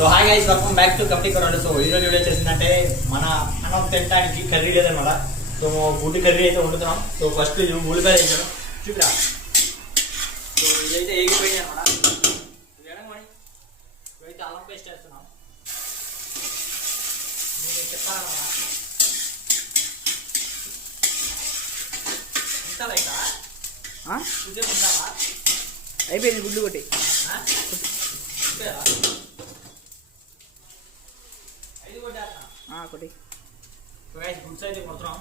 So hi guys, welcome back to committee crore. So ఈ రోజు video చేసిందంటే మన అన్నం తినడానికి కర్రీ లేదనమాట. సో గుడ్డి కర్రీ అయితే వండుతున్నాం. సో ఫస్ట్ ఉల్లిపాయ వేసాను చూపిరా. సో ఇదైతే ఏగిపోయింది అనమాట. ఇవైతే అల్లం పేస్ట్ వేస్తున్నాం. నేను చెప్తానమాట ఉంటావా ఉంటావా అయిపోయింది గుడ్లు కొట్టి కొట్టి గుడ్స్ అయితే కొడుతున్నాం.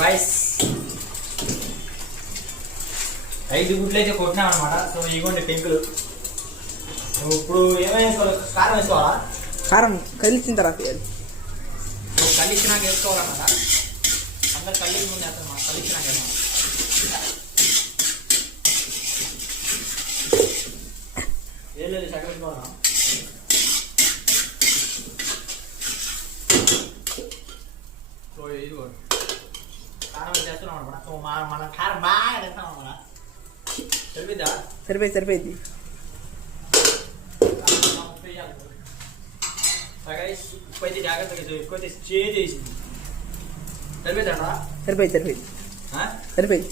గైస్ 5 గుడ్లు అయితే కొట్టినాం అనమాట. సో ఇగోండి పెంకులు. ఇప్పుడు ఏమైనా వేసుకోవాలి? కారం వేసుకోవాలా? కారం కలిసిన తర్వాత కలిసినాక వేసుకోవాలన్నమాట. అందరు కలిసి ముందు వేస్తాం, కలిసినాక ఏం లేదు సగం వేసుకోవాలా. సో ఇది కారం చేస్తున్నాం అనమాట. సో మన కారం బాగా తెస్తాం అనమాట. సరిపోద్దా? సరిపోయింది. ఉప్పు అయితే జాగ్రత్తగా ఎక్కువైతే చేసింది. సరిపోయిందా? సరిపోయింది.